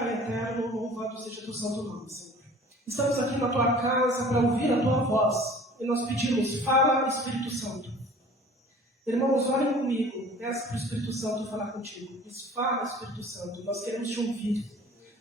Pai eterno, louvado seja o santo nome, Senhor. Estamos aqui na tua casa para ouvir a tua voz. E nós pedimos, fala, Espírito Santo. Irmãos, orem comigo. Peça para o Espírito Santo falar contigo. Diz, fala, Espírito Santo. Nós queremos te ouvir.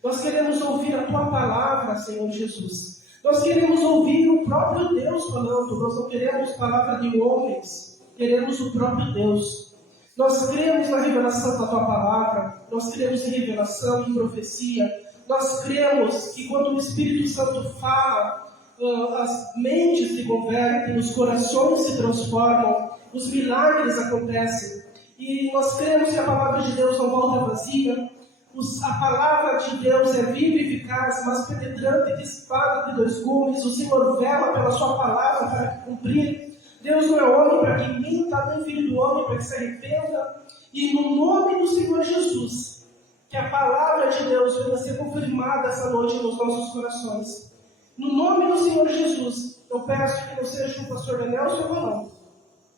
Nós queremos ouvir a tua palavra, Senhor Jesus. Nós queremos ouvir o próprio Deus falando. Nós não queremos palavra de homens. Queremos o próprio Deus. Nós cremos na revelação da tua palavra. Nós cremos em revelação, em profecia. Nós cremos que quando o Espírito Santo fala, as mentes se convertem, os corações se transformam, os milagres acontecem. E nós cremos que a palavra de Deus não volta vazia. A palavra de Deus é viva e eficaz, mas penetrante que espada de dois gumes. O Senhor vela pela sua palavra para cumprir. Deus não é homem para que minta, nem filho do homem para que se arrependa. E no nome do Senhor Jesus, que a palavra de Deus venha ser confirmada essa noite nos nossos corações. No nome do Senhor Jesus, eu peço que não seja o pastor Benelson ou não,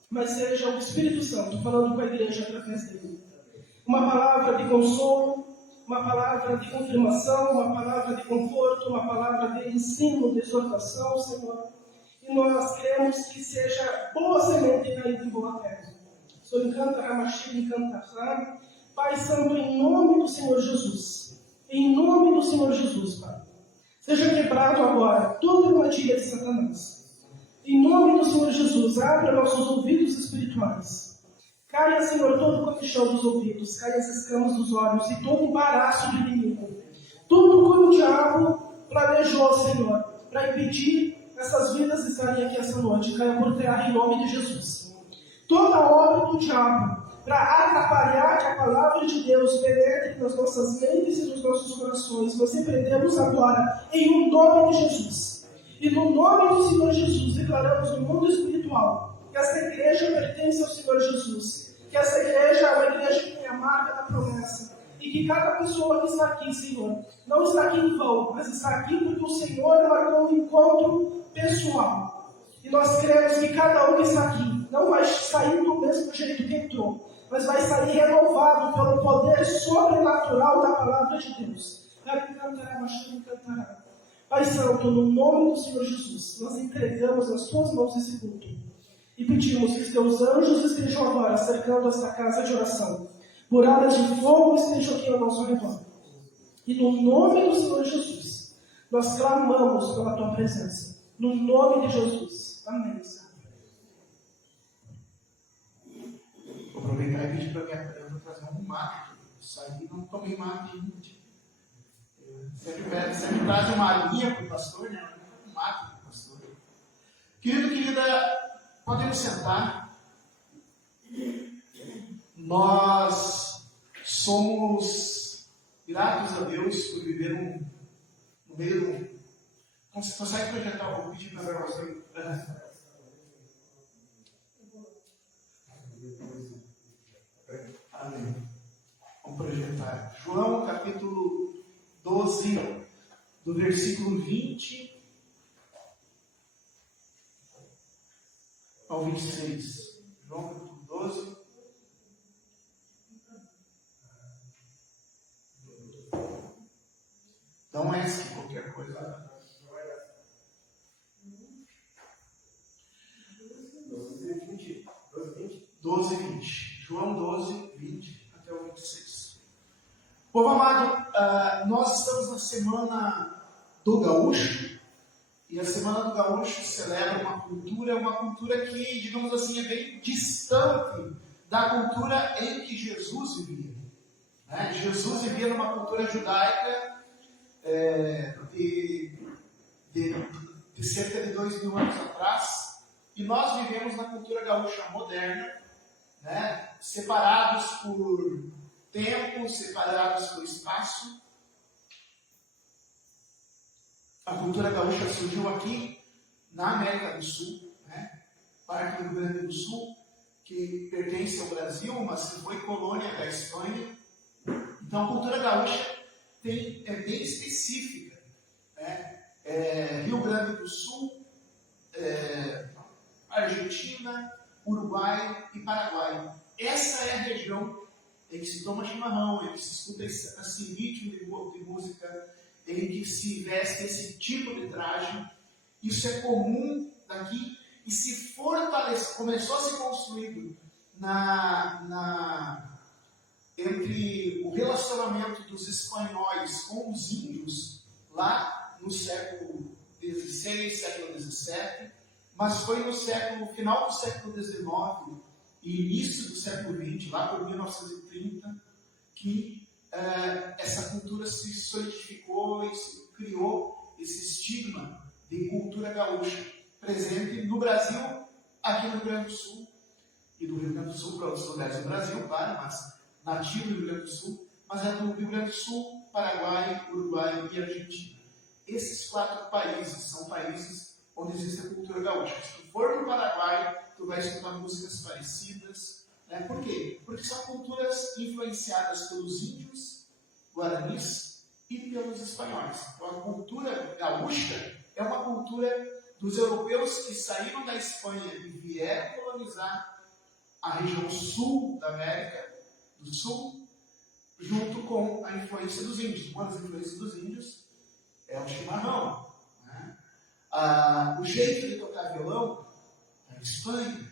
mas seja o Espírito Santo falando com a igreja através dele. Uma palavra de consolo, uma palavra de confirmação, uma palavra de conforto, uma palavra de ensino, de exortação, Senhor. E nós queremos que seja boa semente caindo em boa terra. Sou encanta, Ramachim, encanta, Pai Santo, em nome do Senhor Jesus. Em nome do Senhor Jesus, Pai. Seja quebrado agora toda a armadilha de Satanás. Em nome do Senhor Jesus, abra nossos ouvidos espirituais. Caia, Senhor, todo o comichão dos ouvidos, caia as escamas dos olhos e todo embaraço do inimigo. Tudo que o diabo planejou, Senhor, para impedir essas vidas de estarem aqui essa noite, caia por terra em nome de Jesus. Toda obra do diabo para atrapalhar que a palavra de Deus penetre nas nossas mentes e nos nossos corações, nós repreendemos agora em nome de Jesus. E no nome do Senhor Jesus, declaramos no mundo espiritual que essa igreja pertence ao Senhor Jesus, que essa igreja é uma igreja que tem a marca da promessa, e que cada pessoa que está aqui, Senhor, não está aqui em vão, mas está aqui porque o Senhor marcou um encontro pessoal. E nós queremos que cada um que está aqui não vai sair do mesmo jeito que entrou, mas vai sair renovado pelo poder sobrenatural da palavra de Deus. Pai Santo, no nome do Senhor Jesus, nós entregamos nas tuas mãos esse culto e pedimos que os teus anjos estejam agora cercando esta casa de oração. Muralhas de fogo estejam aqui ao nosso redor. E no nome do Senhor Jesus, nós clamamos pela tua presença. No nome de Jesus. Amém, Senhor. Vou aproveitar e pedir para minha trazer um mate. Isso aí não tomei mate ainda. Sempre traz uma aguinha para o pastor, né? Um mate para o pastor. Querido, querida, podemos sentar. Nós somos gratos a Deus por viver no meio do... Você consegue projetar? Vou pedir para você. Amém. Vamos projetar. João capítulo 12, do versículo 20 ao 26. João capítulo 12. Dá um S, qualquer coisa. 12, 20. João 12, 20 até o 26. Povo amado, nós estamos na Semana do Gaúcho, e a Semana do Gaúcho celebra uma cultura que, digamos assim, é bem distante da cultura em que Jesus vivia. Né? Jesus vivia numa cultura judaica de cerca de 2.000 anos atrás, e nós vivemos na cultura gaúcha moderna, né? Separados por tempo, separados por espaço. A cultura gaúcha surgiu aqui na América do Sul, né? Parte do Rio Grande do Sul, que pertence ao Brasil, mas que foi colônia da Espanha. Então a cultura gaúcha é bem específica, né? Rio Grande do Sul, Argentina, Uruguai e Paraguai. Essa é a região em que se toma chimarrão, em que se escuta esse ritmo de música, em que se veste esse tipo de traje. Isso é comum daqui e se fortaleceu, começou a ser construído entre o relacionamento dos espanhóis com os índios lá no século XVI, século XVII, mas foi no final do século XIX e início do século XX, lá por 1930, que essa cultura se solidificou e se criou esse estigma de cultura gaúcha, presente no Brasil, aqui no Rio Grande do Sul, e do Rio Grande do Sul para outros lugares do Brasil, claro, mas nativo do Rio Grande do Sul, mas é do Rio Grande do Sul, Paraguai, Uruguai e Argentina. Esses 4 países são países onde existe a cultura gaúcha. Se tu for no Paraguai, tu vai escutar músicas parecidas. Né? Por quê? Porque são culturas influenciadas pelos índios, guaranis e pelos espanhóis. Então a cultura gaúcha é uma cultura dos europeus que saíram da Espanha e vieram colonizar a região sul da América do Sul, junto com a influência dos índios. Uma das influências dos índios é o chimarrão. Né? O jeito de tocar violão é na Espanha.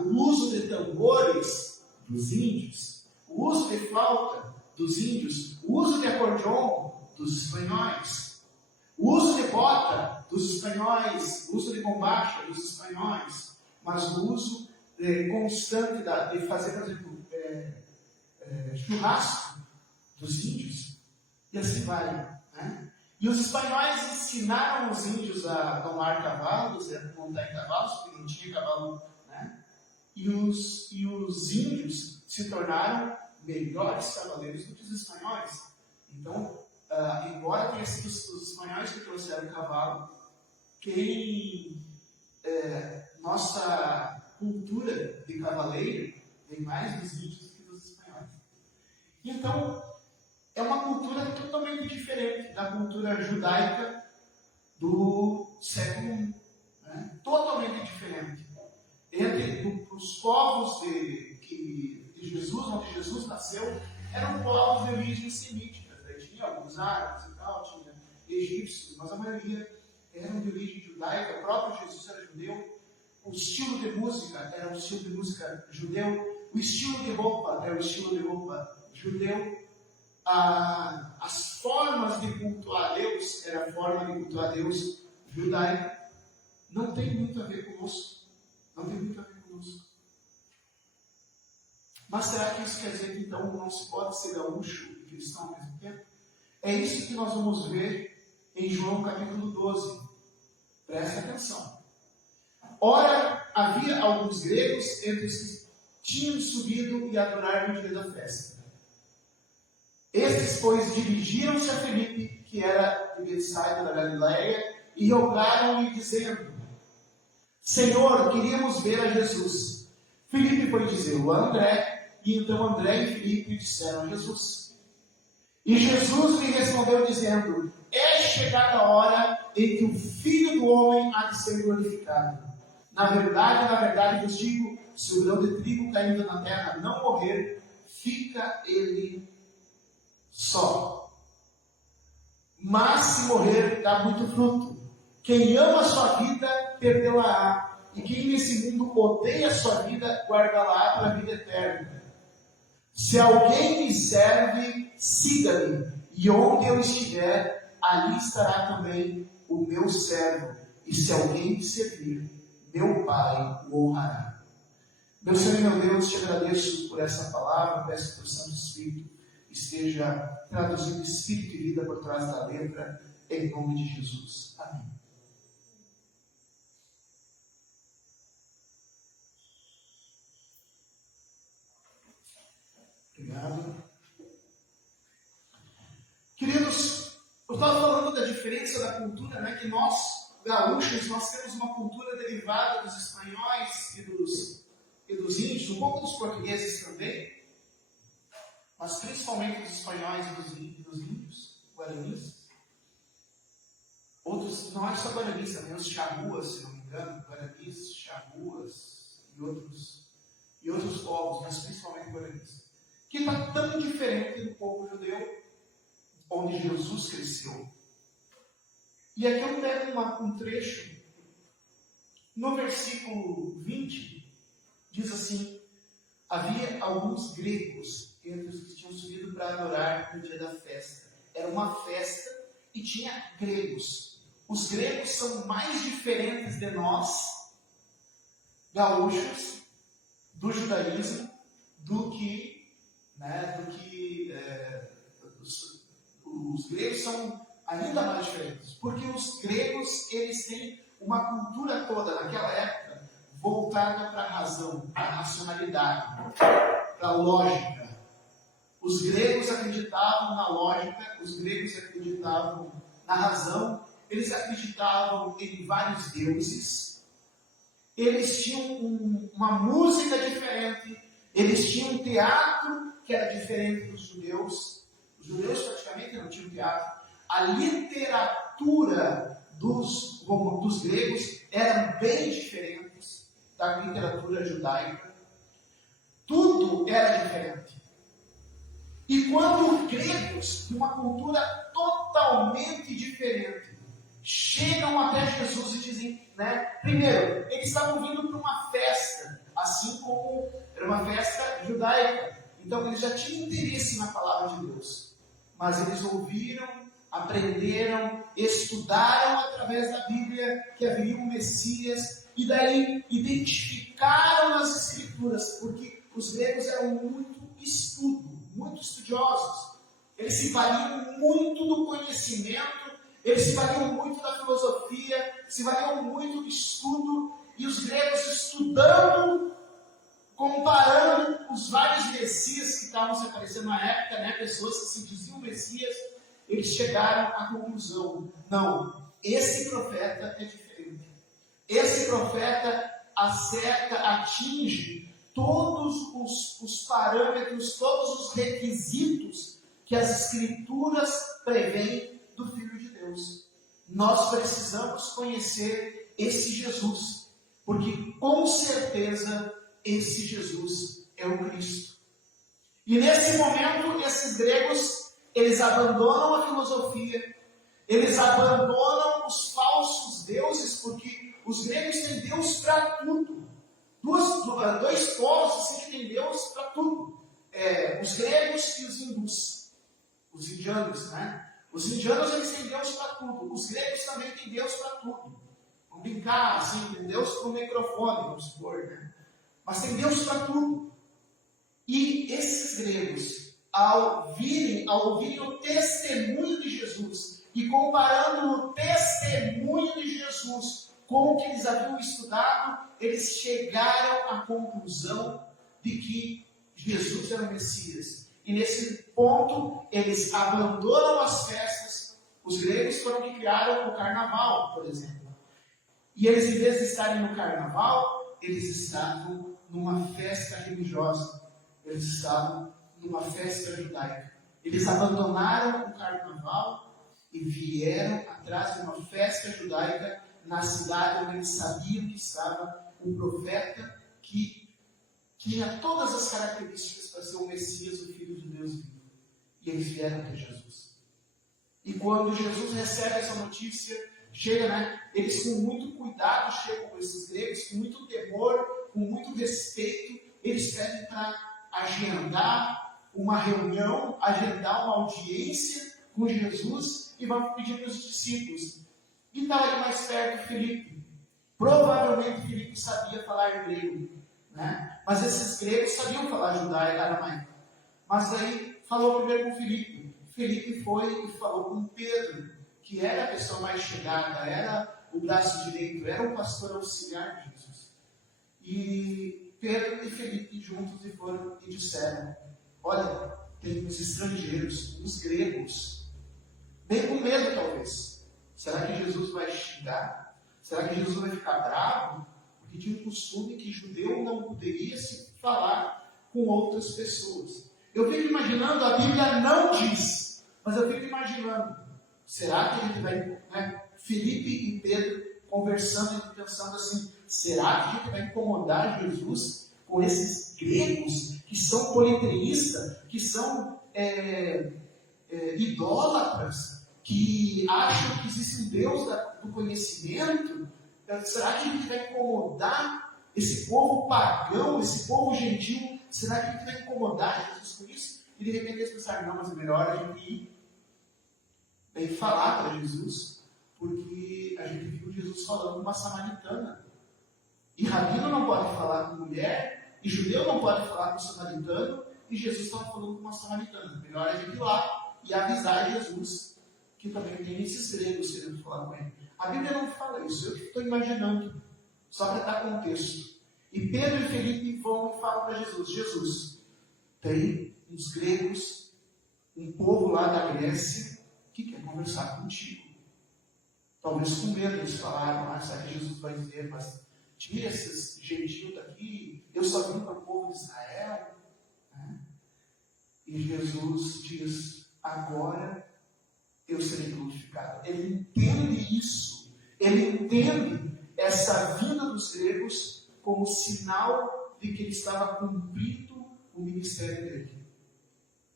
O uso de tambores dos índios, o uso de flauta dos índios, o uso de acordeon dos espanhóis, o uso de bota dos espanhóis, o uso de bombacha dos espanhóis, mas o uso constante de fazer, por exemplo, churrasco dos índios, e assim vai. Né? E os espanhóis ensinaram os índios a domar cavalos, a montar em cavalos, porque não tinha cavalo, né? E os índios se tornaram melhores cavaleiros do que os espanhóis. Então, embora tenha sido os espanhóis que trouxeram o cavalo, nossa cultura de cavaleiro vem mais dos índios do que dos espanhóis. Então, é uma cultura totalmente diferente da cultura judaica do século I. Né? Totalmente diferente. Entre os povos de Jesus, onde Jesus nasceu, eram povos de origem semítica. Tinha alguns árabes e tal, tinha egípcios, mas a maioria eram de origem judaica. O próprio Jesus era judeu. O estilo de música era um estilo de música judeu. O estilo de roupa era o estilo de roupa judeu. As formas de cultuar a Deus era a forma de cultuar a Deus judaica. Não tem muito a ver conosco. Não tem muito a ver conosco. Mas será que isso quer dizer que então não se pode ser gaúcho e cristão ao mesmo tempo? É isso que nós vamos ver em João capítulo 12. Presta atenção. Ora, havia alguns gregos entre os que tinham subido e adoraram no dia da festa. Estes, pois, dirigiram-se a Filipe, que era de Betsaida da Galileia, e rogaram-lhe, dizendo: Senhor, queríamos ver a Jesus. Filipe foi dizer-o a André, e então André e Filipe disseram a Jesus. E Jesus lhe respondeu, dizendo: É chegada a hora em que o Filho do Homem há de ser glorificado. Na verdade vos digo, se o grão de trigo caindo na terra não morrer, fica ele só. Mas se morrer, dá muito fruto. Quem ama a sua vida, perdê-la-á. E quem nesse mundo odeia a sua vida, guarda-la-á para a vida eterna. Se alguém me serve, siga-me. E onde eu estiver, ali estará também o meu servo. E se alguém me servir, meu Pai o honrará. Meu Senhor e meu Deus, te agradeço por essa palavra, peço que o Santo Espírito esteja traduzindo espírito e vida por trás da letra, em nome de Jesus. Amém. Obrigado. Queridos, eu estava falando da diferença da cultura, né, que nós, gaúchos, nós temos uma cultura derivada dos espanhóis e dos índios, um pouco dos portugueses também, mas principalmente dos espanhóis e dos índios, guaranis. Outros, não é só guaranis, também os charruas, se não me engano, guaranis, charruas e e outros povos, mas principalmente guaranis, que está tão diferente do povo judeu, onde Jesus cresceu. E aqui eu pego um trecho, no versículo 20, diz assim: havia alguns gregos entre os que tinham subido para adorar no dia da festa. Era uma festa e tinha gregos. Os gregos são mais diferentes de nós, gaúchos, do judaísmo, do que os gregos são ainda mais diferentes, porque os gregos, eles têm uma cultura toda, naquela época, voltada para a razão, para a racionalidade, para a lógica. Os gregos acreditavam na lógica, os gregos acreditavam na razão, eles acreditavam em vários deuses, eles tinham uma música diferente, eles tinham um teatro que era diferente dos judeus. Os judeus praticamente não tinham teatro. A literatura dos gregos eram bem diferentes da literatura judaica. Tudo era diferente. E quando gregos, de uma cultura totalmente diferente, chegam até Jesus e dizem, primeiro, eles estavam vindo para uma festa, assim como era uma festa judaica. Então eles já tinham interesse na palavra de Deus. Mas eles ouviram, aprenderam, estudaram através da Bíblia que haveria um Messias, e daí identificaram as Escrituras, porque os gregos eram muito estudiosos. Eles se valiam muito do conhecimento, eles se valiam muito da filosofia, se valiam muito do estudo, e os gregos estudando, comparando os vários messias que estavam se aparecendo na época, pessoas que se diziam messias, eles chegaram à conclusão: não, esse profeta é diferente. Esse profeta acerta, atinge todos os parâmetros, todos os requisitos que as Escrituras prevêem do Filho de Deus. Nós precisamos conhecer esse Jesus, porque com certeza esse Jesus é o Cristo. E nesse momento, esses gregos, eles abandonam a filosofia, eles abandonam os falsos deuses, porque os gregos têm Deus para tudo. Dois povos assim, que têm Deus para tudo. Os gregos e os hindus. Os indianos, Os indianos, eles têm Deus para tudo. Os gregos também têm Deus para tudo. Vamos brincar, assim, tem Deus com o microfone, vamos supor, Mas tem Deus para tudo. E esses gregos, ao ouvirem o testemunho de Jesus, e comparando o testemunho de Jesus com o que eles haviam estudado, eles chegaram à conclusão de que Jesus era o Messias. E nesse ponto, eles abandonam as festas. Os gregos foram que criaram o carnaval, por exemplo. E eles, em vez de estarem no carnaval, eles estavam numa festa religiosa. Eles estavam numa festa judaica. Eles abandonaram o carnaval e vieram atrás de uma festa judaica na cidade onde eles sabiam que estava um profeta que tinha todas as características para ser o Messias, o Filho de Deus vivo. E eles vieram até Jesus. E quando Jesus recebe essa notícia, chega, eles com muito cuidado chegam com esses gregos, com muito temor, com muito respeito, eles pedem para agendar uma reunião, agendar uma audiência com Jesus, e vão pedir para os discípulos. E está ali mais perto Filipe. Provavelmente Filipe sabia falar grego, mas esses gregos sabiam falar judaico, aramaico. Mas aí falou primeiro com Filipe. Filipe foi e falou com Pedro, que era a pessoa mais chegada, era o braço direito, era o pastor auxiliar de Jesus. E Pedro e Filipe juntos e foram e disseram: olha, tem uns estrangeiros, uns gregos, bem com medo talvez. Será que Jesus vai xingar? Será que Jesus vai ficar bravo? Porque tinha um costume que judeu não poderia se falar com outras pessoas. Eu fico imaginando, a Bíblia não diz, mas eu fico imaginando, será que ele vai, Filipe e Pedro conversando e pensando assim, será que a gente vai incomodar Jesus com esses gregos que são politeístas, que são idólatras, que acham que existe um Deus do conhecimento? Será que a gente vai incomodar esse povo pagão, esse povo gentil? Será que a gente vai incomodar Jesus com isso? E de repente eles pensaram, não, mas é melhor a gente ir falar para Jesus, porque a gente viu Jesus falando com uma samaritana. E rabino não pode falar com mulher, e judeu não pode falar com samaritano, e Jesus estava falando com uma samaritana. Melhor a gente ir lá e avisar Jesus que também tem esses gregos querendo falar com ele. A Bíblia não fala isso, eu estou imaginando, só para dar contexto. E Pedro e Felipe vão e falam para Jesus, Jesus, tem uns gregos, um povo lá da Grécia, que quer conversar contigo. Talvez com medo eles falaram, sabe que Jesus vai dizer, mas tira esses gentios daqui, eu só vim para o povo de Israel. E Jesus diz, agora eu serei glorificado. Ele entende isso, ele entende essa vinda dos gregos como sinal de que ele estava cumprindo o ministério dele.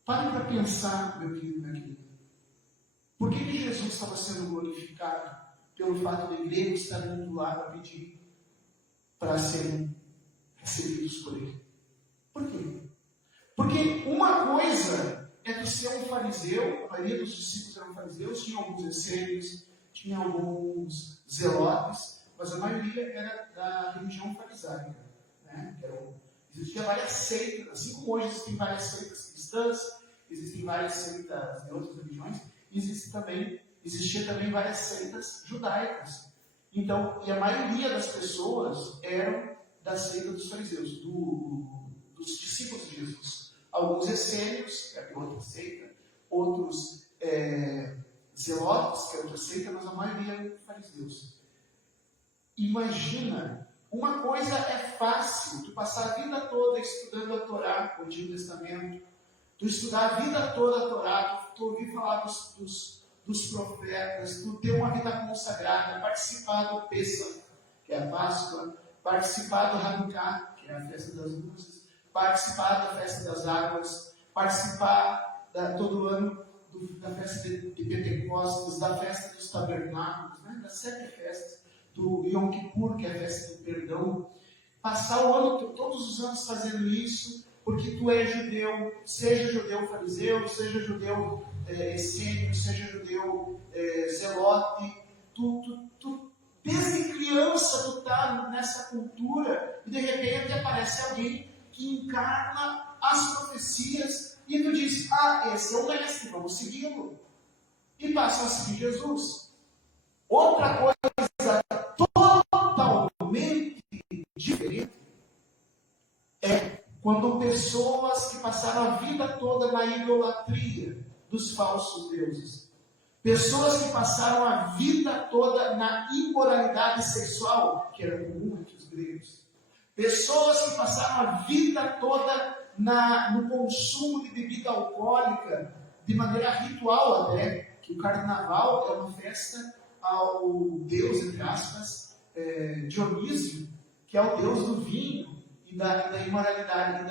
Pare para pensar, meu querido, minha querida. Por que Jesus estava sendo glorificado? Pelo fato de gregos estarem indo lá para pedir para serem recebidos por ele. Por quê? Porque uma coisa é tu ser um fariseu, a maioria dos discípulos eram fariseus, tinha alguns essênios, tinha alguns zelotes, mas a maioria era da religião farisaica. Né? Existiam várias seitas, assim como hoje existem várias seitas cristãs, existem várias seitas de outras religiões, existia também várias seitas judaicas. Então, e a maioria das pessoas eram da seita dos fariseus, dos discípulos de Jesus. Alguns essênios, que é outra seita, outros zelotes, que é outra seita, mas a maioria eram fariseus. Imagina, uma coisa é fácil, tu passar a vida toda estudando a Torá, o Antigo Testamento, tu estudar a vida toda a Torá, tu ouvir falar dos profetas, tu ter uma vida consagrada, participar do Pêssach, que é a Páscoa, participar do Hanukkah, que é a festa das luzes, participar da festa das águas, participar todo ano da festa de Pentecostes, da festa dos tabernáculos, né? Das 7 festas, do Yom Kippur, que é a festa do perdão, passar o ano, todos os anos fazendo isso, porque tu és judeu, seja judeu fariseu, seja judeu essênio, seja judeu zelote, tu desde criança tu está nessa cultura, e de repente aparece alguém que encarna as profecias, e tu diz, esse é o mestre, vamos segui-lo, e passam a seguir Jesus. Outra coisa totalmente diferente é quando pessoas que passaram a vida toda na idolatria dos falsos deuses, pessoas que passaram a vida toda na imoralidade sexual, que era comum entre os gregos, pessoas que passaram a vida toda no consumo de bebida alcoólica, de maneira ritual até, que o carnaval é uma festa ao deus, entre aspas, Dionísio, que é o deus do vinho e da imoralidade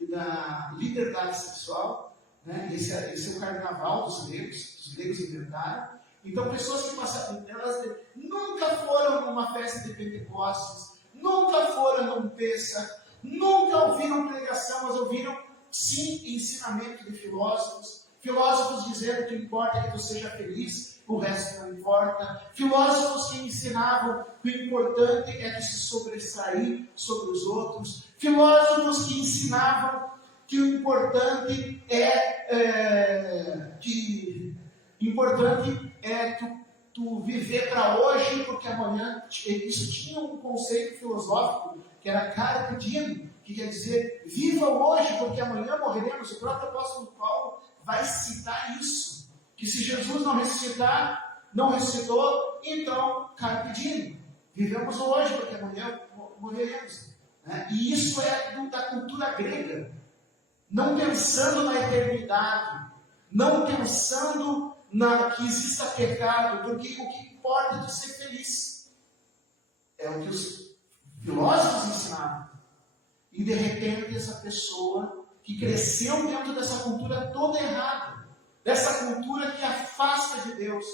e da liberdade sexual, né? Esse é o carnaval dos gregos inventaram. Então pessoas que passaram, elas nunca foram numa festa de Pentecostes, nunca foram num Pêssach, nunca ouviram pregação, mas ouviram sim ensinamento de filósofos dizendo que o importa é que você seja feliz, o resto não importa. Filósofos que ensinavam que o importante é que se sobressair sobre os outros. Filósofos que ensinavam que o importante é tu viver para hoje, porque amanhã. Isso tinha um conceito filosófico que era carpe diem, que quer dizer viva hoje, porque amanhã morreremos. O próprio apóstolo Paulo vai citar isso, que se Jesus não ressuscitou, então carpe diem, vivemos hoje, porque amanhã morreremos, né? E isso é da cultura grega, não pensando na eternidade, não pensando que exista pecado, porque o que importa é tu ser feliz, é o que os filósofos ensinavam. E de repente essa pessoa que cresceu dentro dessa cultura toda errada, dessa cultura que afasta de Deus,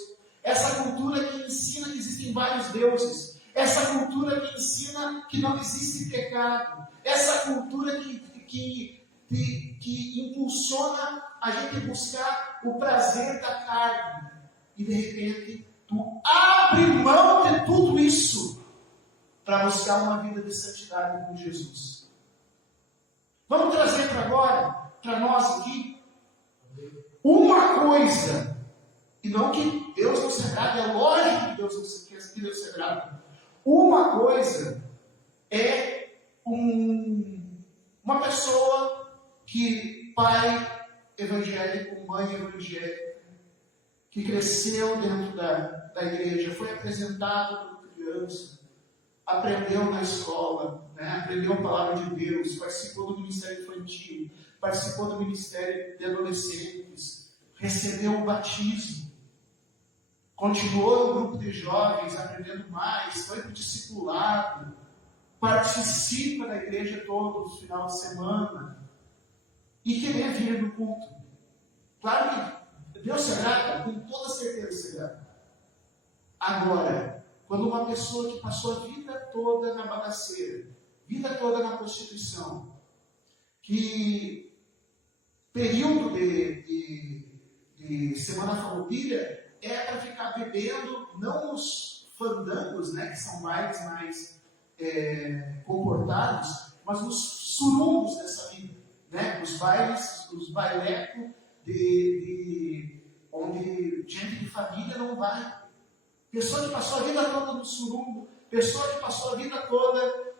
essa cultura que ensina que existem vários deuses, essa cultura que ensina que não existe pecado, essa cultura que impulsiona a gente buscar o prazer da carne. E de repente tu abre mão de tudo isso para buscar uma vida de santidade com Jesus. Vamos trazer para agora, para nós aqui, uma coisa, e não que Deus não se agrade, é lógico que Deus se agrade. Uma coisa é uma pessoa que, pai evangélico, mãe evangélica, que cresceu dentro da igreja, foi apresentado como criança, aprendeu na escola, né? Aprendeu a palavra de Deus, participou do ministério infantil, participou do ministério de adolescentes, recebeu o batismo, continuou no grupo de jovens, aprendendo mais, foi para o discipulado, participa da igreja todos os finais de semana e querer vir no culto. Claro que Deus se agrada, com toda certeza se agrada. Agora, quando uma pessoa que passou a vida toda na bagaceira, vida toda na prostituição, que período de Semana Farroupilha é para ficar bebendo, não nos fandangos, né, que são bailes mais comportados, mas nos surungos dessa vida, né, os bailes, os bailecos onde gente de família não vai. Pessoa que passou a vida toda no surungo, pessoa que passou a vida toda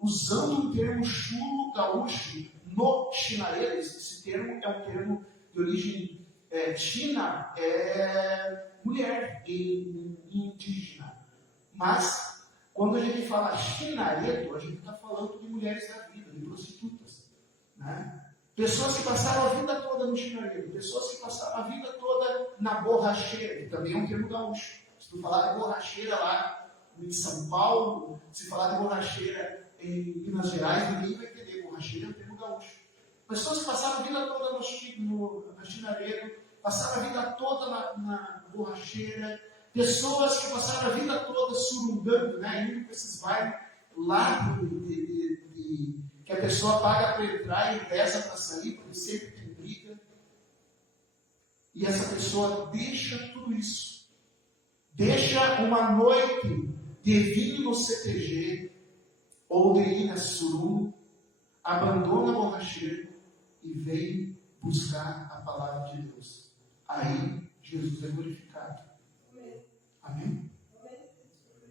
usando um termo chulo gaúcho no chinareiro. Esse termo é um termo de origem china, mulher indígena. Mas, quando a gente fala chinaredo, a gente está falando de mulheres da vida, de prostitutas, né? Pessoas que passaram a vida toda no chinaredo, pessoas que passaram a vida toda na borracheira, que também é um termo gaúcho. Se tu falar de borracheira lá em São Paulo, se falar de borracheira em Minas Gerais, ninguém vai entender. Borracheira é um termo gaúcho. Pessoas que passaram a vida toda no chinaredo, passaram a vida toda na borracheira, pessoas que passaram a vida toda surungando, né, indo para esses bailes lá que a pessoa paga para entrar e reza para sair, porque sempre tem briga. E essa pessoa deixa tudo isso. Deixa uma noite de vinho no CTG, ou de ir na surungo, abandona a borracheira e vem buscar a palavra de Deus. Aí, Jesus é glorificado. Amém?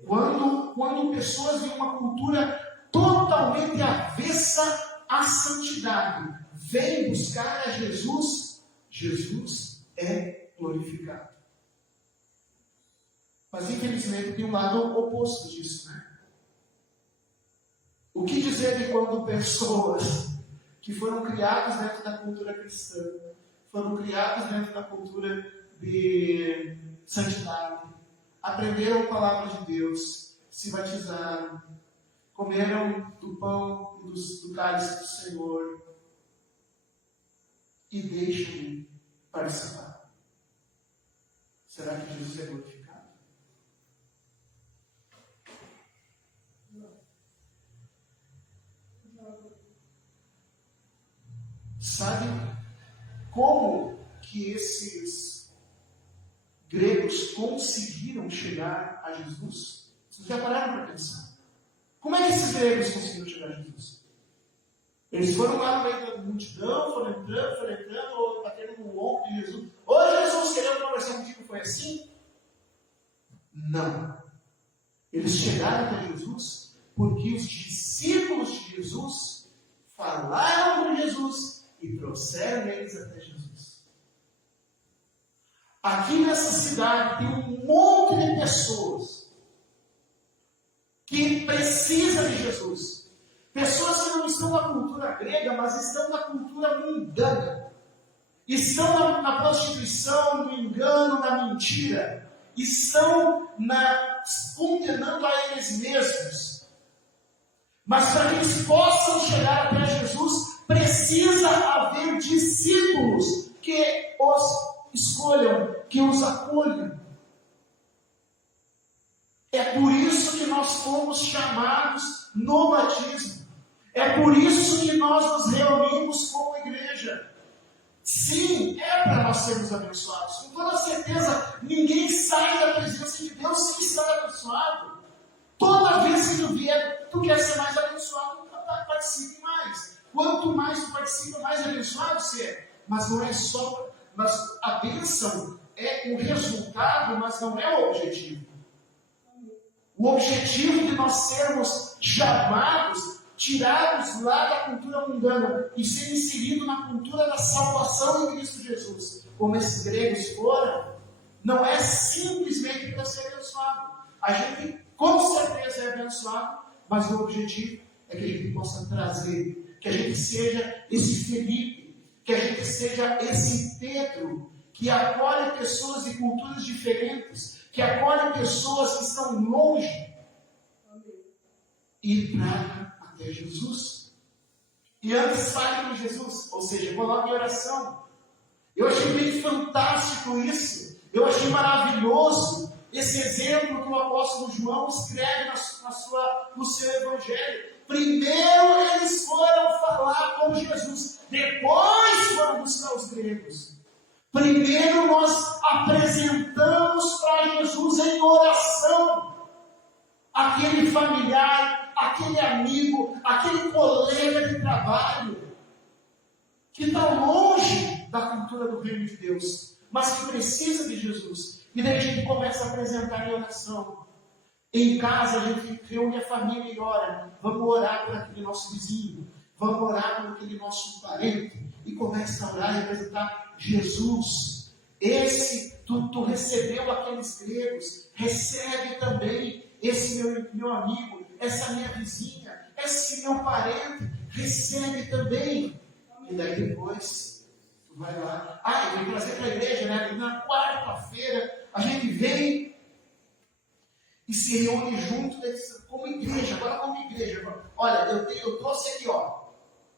Quando pessoas de uma cultura totalmente avessa à santidade vêm buscar a Jesus, Jesus é glorificado. Mas infelizmente tem um lado oposto disso, né? O que dizer de quando pessoas que foram criadas dentro da cultura cristã, foram criadas dentro da cultura de santidade, aprenderam a palavra de Deus, se batizaram, comeram do pão e do cálice do Senhor e deixam de participar? Será que Jesus é glorificado? Sabe como que esses gregos conseguiram chegar a Jesus? Vocês já pararam para pensar? Como é que esses gregos conseguiram chegar a Jesus? Eles foram lá no meio da multidão, foram entrando, batendo no ombro de Jesus. Ô Jesus, querendo conversar contigo, foi assim? Não. Eles chegaram até Jesus porque os discípulos de Jesus falaram com Jesus e trouxeram eles até Jesus. Aqui nessa cidade tem um monte de pessoas que precisam de Jesus. Pessoas que não estão na cultura grega, mas estão na cultura mundana. Estão na prostituição, no engano, na mentira. Estão condenando a eles mesmos. Mas para que eles possam chegar até Jesus, precisa haver discípulos que os escolham, que os acolham. É por isso que nós fomos chamados no batismo. É por isso que nós nos reunimos como igreja. Sim, é para nós sermos abençoados. Com toda certeza, ninguém sai da presença de Deus sem estar abençoado. Toda vez que tu vier, tu quer ser mais abençoado, participe mais. Quanto mais tu participa, mais abençoado você é. Mas não é só... Mas a bênção é o resultado, mas não é o objetivo. O objetivo de nós sermos chamados, tirados lá da cultura mundana e ser inseridos na cultura da salvação em Cristo Jesus, como esses gregos foram, não é simplesmente para ser abençoado. A gente com certeza é abençoado, mas o objetivo é que a gente possa trazer, que a gente seja esse Felipe, que a gente seja esse Pedro, que acolhe pessoas de culturas diferentes, que acolhe pessoas que estão longe e traga até Jesus. E antes fale com Jesus, ou seja, coloque em oração. Eu achei bem fantástico isso. Eu achei maravilhoso esse exemplo que o apóstolo João escreve no seu evangelho. Primeiro eles foram falar com Jesus, depois foram buscar os gregos. Primeiro nós apresentamos para Jesus em oração aquele familiar, aquele amigo, aquele colega de trabalho que está longe da cultura do reino de Deus, mas que precisa de Jesus. E daí a gente começa a apresentar em oração. Em casa a gente reúne a família e ora. Vamos orar por aquele nosso vizinho, vamos orar por aquele nosso parente. E começa a orar e apresentar Jesus. Tu recebeu aqueles gregos, recebe também esse meu amigo, essa minha vizinha, esse meu parente, recebe também. E daí depois, tu vai lá. Eu vim trazer para a igreja, né? Na quarta-feira, a gente vem e se reúne junto como igreja. Agora como igreja. Olha, eu trouxe aqui, ó.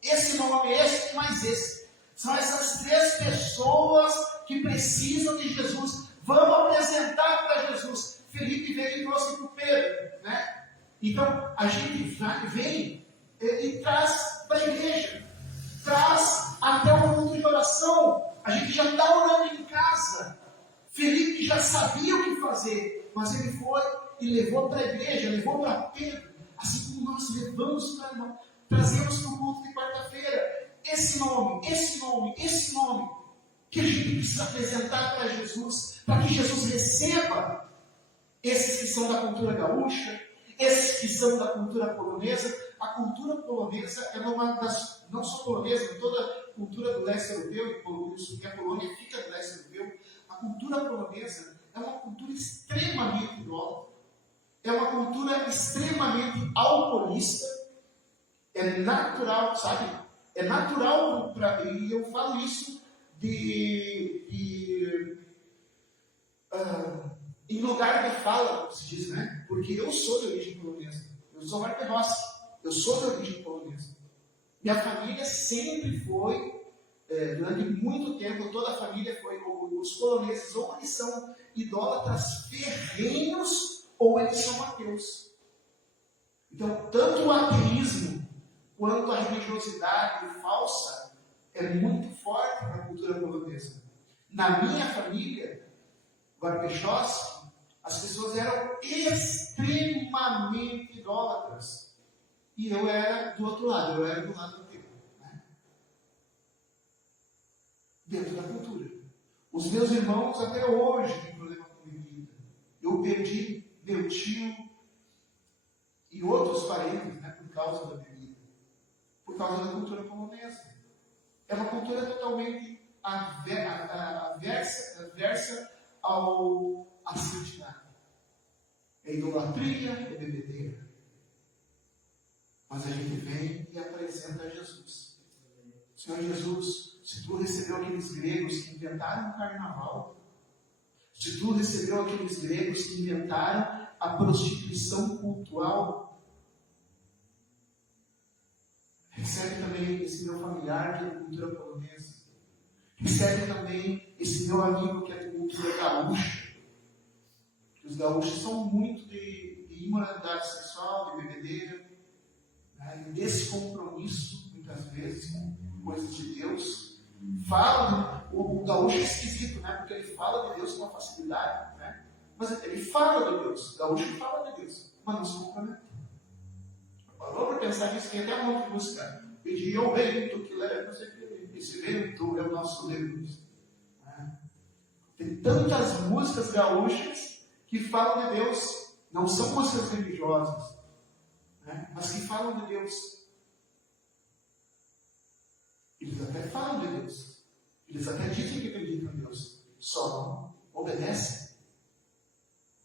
Esse nome, esse e mais esse. São essas três pessoas que precisam de Jesus. Vamos apresentar para Jesus. Felipe veio e trouxe para o Pedro, né? Então, a gente vem e traz para a igreja. Traz até o momento de oração. A gente já está orando em casa. Felipe já sabia o que fazer, mas ele foi e levou para a igreja, levou para Pedro, assim como nós levamos trazemos para o culto de quarta-feira. Esse nome, que a gente precisa apresentar para Jesus, para que Jesus receba esses que são da cultura gaúcha, esses que são da cultura polonesa. A cultura polonesa é uma das, não só polonesa, toda a cultura do leste europeu, e por isso que a Polônia fica do leste europeu. A cultura polonesa é uma cultura extremamente idólatra, é uma cultura extremamente alcoolista. É natural, sabe? É natural, e eu falo isso em lugar de fala, como se diz, né? Porque eu sou de origem polonesa. Eu sou Marco Rossi. Eu sou de origem polonesa. Minha família sempre foi, durante muito tempo, toda a família foi, os poloneses, ou eles são idólatras ferrenhos, ou eles são ateus. Então, tanto o ateísmo quanto a religiosidade falsa é muito forte na cultura polonesa. Na minha família, Guarpechós, as pessoas eram extremamente idólatras. E eu era do outro lado, eu era do lado ateu. Né? Dentro da cultura. Os meus irmãos até hoje têm problema com bebida. Eu perdi meu tio e outros parentes, né, por causa da bebida. Por causa da cultura polonesa. É uma cultura totalmente adversa à santidade. É idolatria, é bebedeira. Mas a gente vem e apresenta Jesus. Senhor Jesus, se tu recebeu aqueles gregos que inventaram o carnaval, se tu recebeu aqueles gregos que inventaram a prostituição cultural, recebe também esse meu familiar que é de cultura polonesa, recebe também esse meu amigo que é de cultura gaúcha. Os gaúchos são muito de imoralidade sexual, de bebedeira, né, e desse compromisso, muitas vezes, com coisas de Deus. Fala, o gaúcho é esquisito, né, porque ele fala de Deus com uma facilidade, né, mas ele fala de Deus, o gaúcho fala de Deus, mas não se compromete. Parou para pensar nisso, tem até um monte de música. Pedi ao vento que leva, não sei o que, esse vento é o nosso Deus. Né? Tem tantas músicas gaúchas que falam de Deus, não são músicas religiosas, né? Mas que falam de Deus. Eles até falam de Deus, eles até dizem que acreditam em Deus, só não obedecem.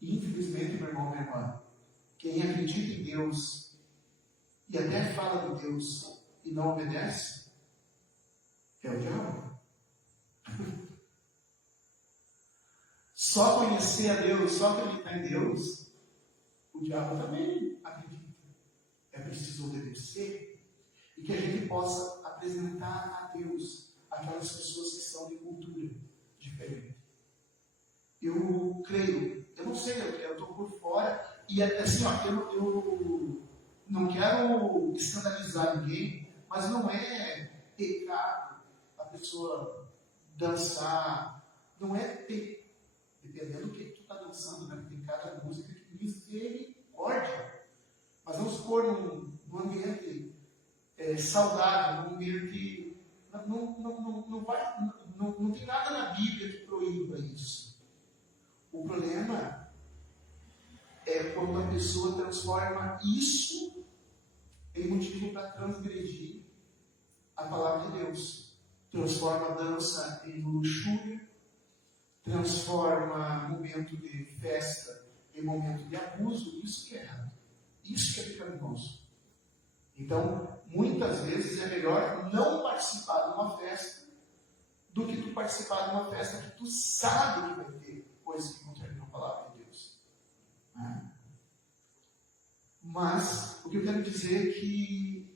E infelizmente, meu irmão, minha irmã, quem acredita em Deus e até fala de Deus e não obedece, é o diabo. Só conhecer a Deus, só acreditar em Deus, o diabo também acredita. É preciso obedecer e que a gente possa apresentar a Deus aquelas pessoas que são de cultura diferente. Eu creio, eu não sei, eu estou por fora, e assim, ó, eu não quero escandalizar ninguém, mas não é pecado a pessoa dançar, não é dependendo do que tu está dançando, né? Tem cada música que diz misericórdia. Mas vamos supor num ambiente saudável, num ambiente. Não tem nada na Bíblia que proíba isso. O problema é quando a pessoa transforma isso em motivo para transgredir a palavra de Deus. Transforma a dança em luxúria, transforma momento de festa em momento de abuso. Isso que é errado. Isso que é pecaminoso. Então, muitas vezes é melhor não participar de uma festa do que tu participar de uma festa que tu sabe que vai ter coisas que contrariam a palavra de Deus. Mas, o que eu quero dizer é que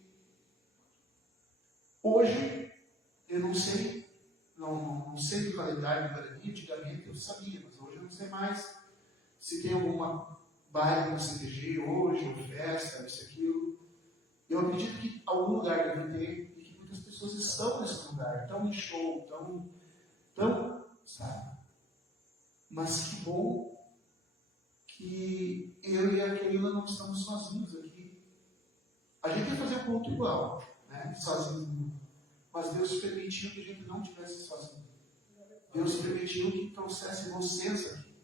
hoje, eu não sei do calendário do Guarani, antigamente eu sabia, mas hoje eu não sei mais se tem alguma baile no CTG hoje, ou festa, isso, aquilo. Eu acredito que algum lugar deve ter, e que muitas pessoas estão nesse lugar, estão em show, estão, sabe? Mas que bom que eu e a Keila não estamos sozinhos aqui. A gente ia fazer o culto igual, né? Sozinho. Mas Deus permitiu que a gente não estivesse sozinho. Deus permitiu que trouxesse vocês aqui,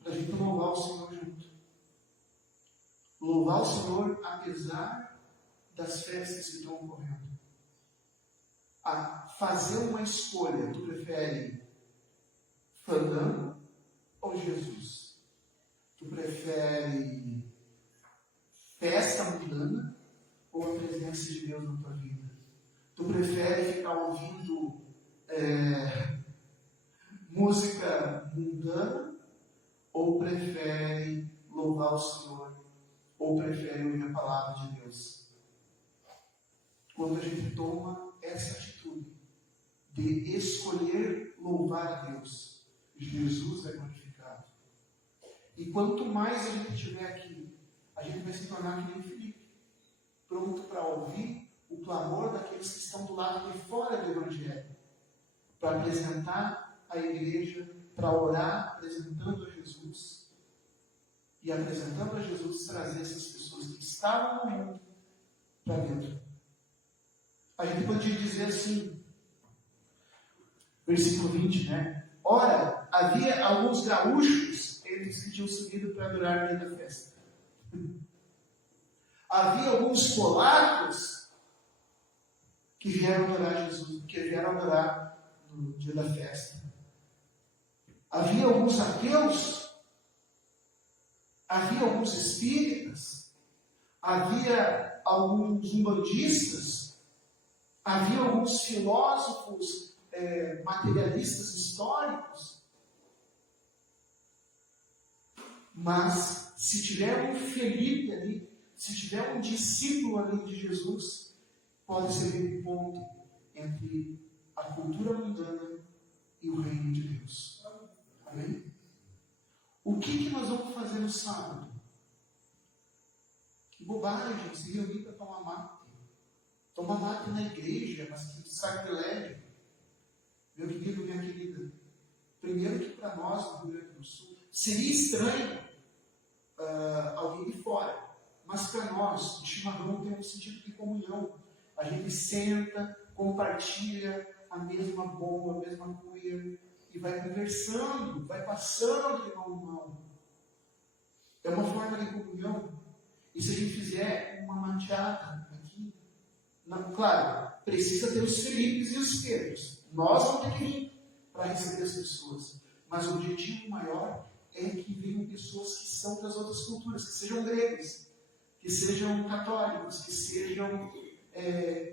para a gente louvar o Senhor junto. Louvar o Senhor apesar das festas que estão ocorrendo. A fazer uma escolha. Tu prefere fandango ou Jesus? Tu prefere festa mundana ou a presença de Deus na tua vida? Tu prefere ficar ouvindo música mundana ou prefere louvar o Senhor? Ou prefere ouvir a palavra de Deus? Quando a gente toma essa atitude de escolher louvar a Deus, Jesus é glorificado. E quanto mais a gente estiver aqui, a gente vai se tornar que nem Filipe, pronto para ouvir o clamor daqueles que estão do lado de fora do Evangelho, para apresentar a igreja, para orar apresentando a Jesus, e apresentando a Jesus trazer essas pessoas que estavam no mundo para dentro. A gente podia dizer assim, versículo 20, né? Ora, havia alguns gaúchos, eles que tinham subido para adorar no meio da festa. Havia alguns polacos que vieram adorar Jesus, que vieram adorar no dia da festa. Havia alguns ateus, havia alguns espíritas, havia alguns umbandistas, havia alguns filósofos materialistas históricos. Mas se tiver um Felipe ali, se tiver um discípulo ali de Jesus, pode ser um ponto entre a cultura mundana e o reino de Deus. Amém? O que nós vamos fazer no sábado? Que bobagem, se reunir para tomar mate. Tomar mate na igreja, mas que sacrilégio. Meu querido, minha querida, primeiro que para nós, no Rio Grande do Sul, seria estranho alguém de fora, mas para nós, o chimarrão tem um sentido de comunhão. A gente senta, compartilha a mesma bomba, a mesma cuia, e vai conversando, vai passando de mão em mão. É uma forma de comunhão. E se a gente fizer uma mateada aqui, claro, precisa ter os Felipes e os Pedros. Nós vamos ter que vir para receber as pessoas. Mas o objetivo maior é que venham pessoas que são das outras culturas, que sejam gregos, que sejam católicos, que sejam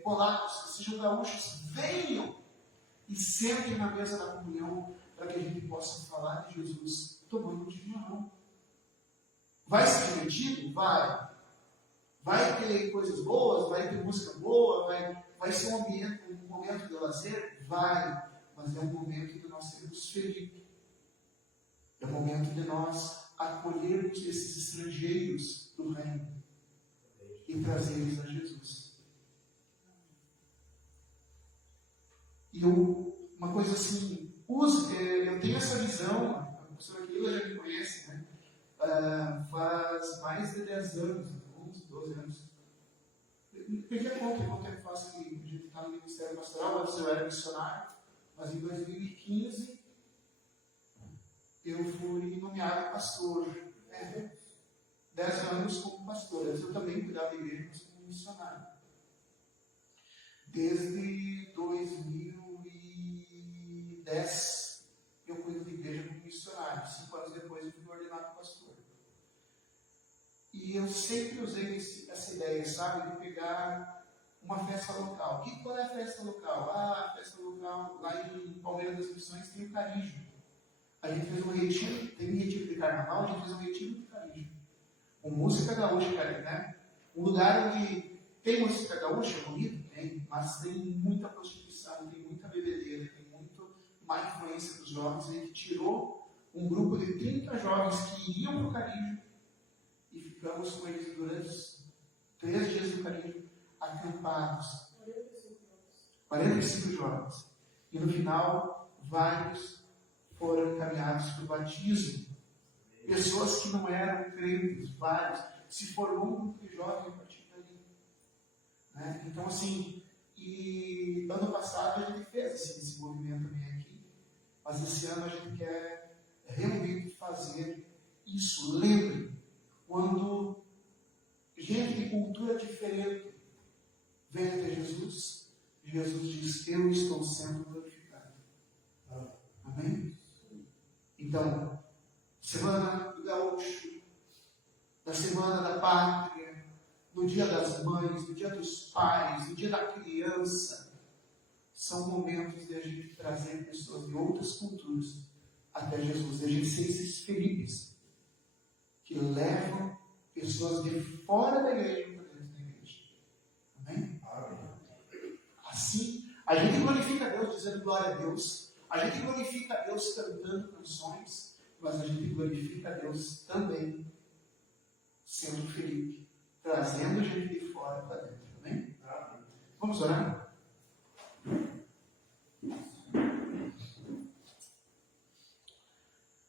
polacos, que sejam gaúchos. Venham e sentem na mesa da comunhão para que a gente possa falar de Jesus tomando um chimarrão. Vai ser divertido? Vai. Vai ter coisas boas? Vai ter música boa? Vai ser um momento de lazer? Vai. Mas é um momento de nós sermos felizes. É um momento de nós acolhermos esses estrangeiros do reino e trazê-los a Jesus. E uma coisa assim, eu tenho essa visão, a professora Keila já me conhece, né? Faz mais de 10 anos, 11, 12 anos. Perdi a conta, quanto tempo faz que a gente está no Ministério Pastoral, antes eu era missionário, mas em 2015 eu fui nomeado pastor. 10 anos como pastor. Eu também cuidava da igreja, mas como missionário. Desde 2010 eu cuido da igreja como missionário. 5 anos depois eu fui ordenado pastor. E eu sempre usei essa ideia, sabe, de pegar uma festa local. Qual é a festa local? A festa local lá em Palmeiras das Missões tem o Carijo. A gente fez um retiro, tem um retiro de carnaval, a gente fez um retiro de Carijo. Com música gaúcha, né? Um lugar onde tem música gaúcha, bonito, tem, mas tem muita prostituição, tem muita bebedeira, tem muito má influência dos jovens. A gente tirou um grupo de 30 jovens que iriam para o Carijo e ficamos com eles durante 3 dias do Carijo, acampados. 45 jovens. E no final, vários foram encaminhados para o batismo. Pessoas que não eram crentes, vários. Se formou um grupo de jovens a partir dali. Né? Então, assim, e ano passado a gente fez esse movimento também aqui, mas esse ano a gente quer realmente fazer isso. Lembre, quando gente de cultura diferente vem até Jesus, Jesus diz: eu estou sendo glorificado. Amém? Então, semana do gaúcho, da semana da pátria, no dia das mães, no dia dos pais, no dia da criança, são momentos de a gente trazer pessoas de outras culturas até Jesus, de a gente ser esses Felipes que levam pessoas de fora da igreja para dentro da igreja. Amém? Assim, a gente glorifica a Deus dizendo glória a Deus, a gente glorifica a Deus cantando canções, mas a gente glorifica a Deus também sendo Felipe, trazendo gente de fora para dentro. Amém? Vamos orar?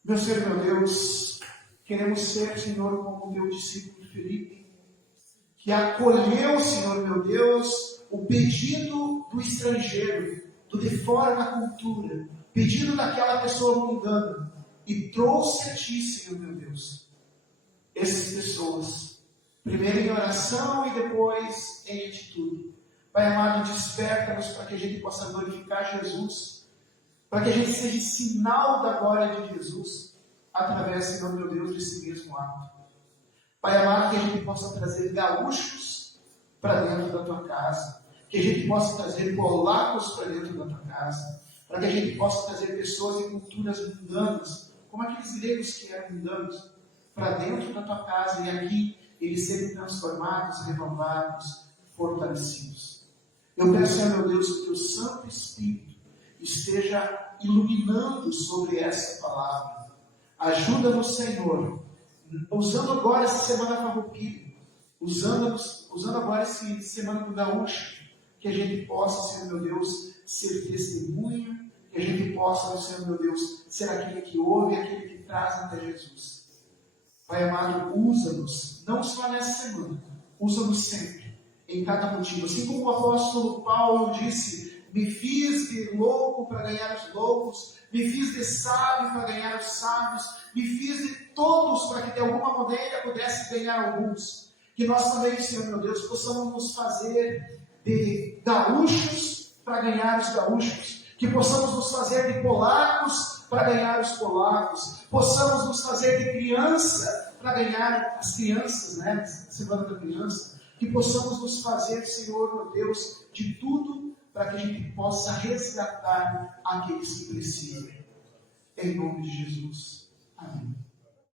Meu Senhor, meu Deus, queremos ser, Senhor, como o teu discípulo Felipe, que acolheu, Senhor, meu Deus, o pedido do estrangeiro, do de fora da cultura, pedido daquela pessoa mundana, e trouxe a Ti, Senhor, meu Deus, essas pessoas, primeiro em oração e depois em atitude. Pai amado, desperta-nos para que a gente possa glorificar Jesus, para que a gente seja sinal da glória de Jesus, através, Senhor meu Deus, desse mesmo ato. Pai amado, que a gente possa trazer gaúchos para dentro da Tua casa, que a gente possa trazer polacos para dentro da Tua casa, para que a gente possa trazer pessoas de culturas mundanas, como aqueles gregos que eram mundanos, para dentro da Tua casa, e aqui eles serem transformados, renovados, fortalecidos. Eu peço, Senhor meu Deus, que o teu Santo Espírito esteja iluminando sobre essa palavra. Ajuda-nos, Senhor, usando agora essa semana farroupilha, usando agora essa semana do gaúcho, que a gente possa, Senhor meu Deus, ser testemunha, que a gente possa, Senhor meu Deus, ser aquele que ouve, aquele que traz até Jesus. Pai amado, usa-nos, não só nessa semana, usa-nos sempre, em cada motivo. Assim como o apóstolo Paulo disse, me fiz de louco para ganhar os loucos, me fiz de sábio para ganhar os sábios, me fiz de todos para que de alguma maneira pudesse ganhar alguns. Que nós também, Senhor meu Deus, possamos nos fazer de gaúchos para ganhar os gaúchos, que possamos nos fazer de polacos para ganhar os polacos, possamos nos fazer de criança para ganhar as crianças, né? Semana da criança, que possamos nos fazer, Senhor meu Deus, de tudo para que a gente possa resgatar aqueles que precisam. Em nome de Jesus. Amém.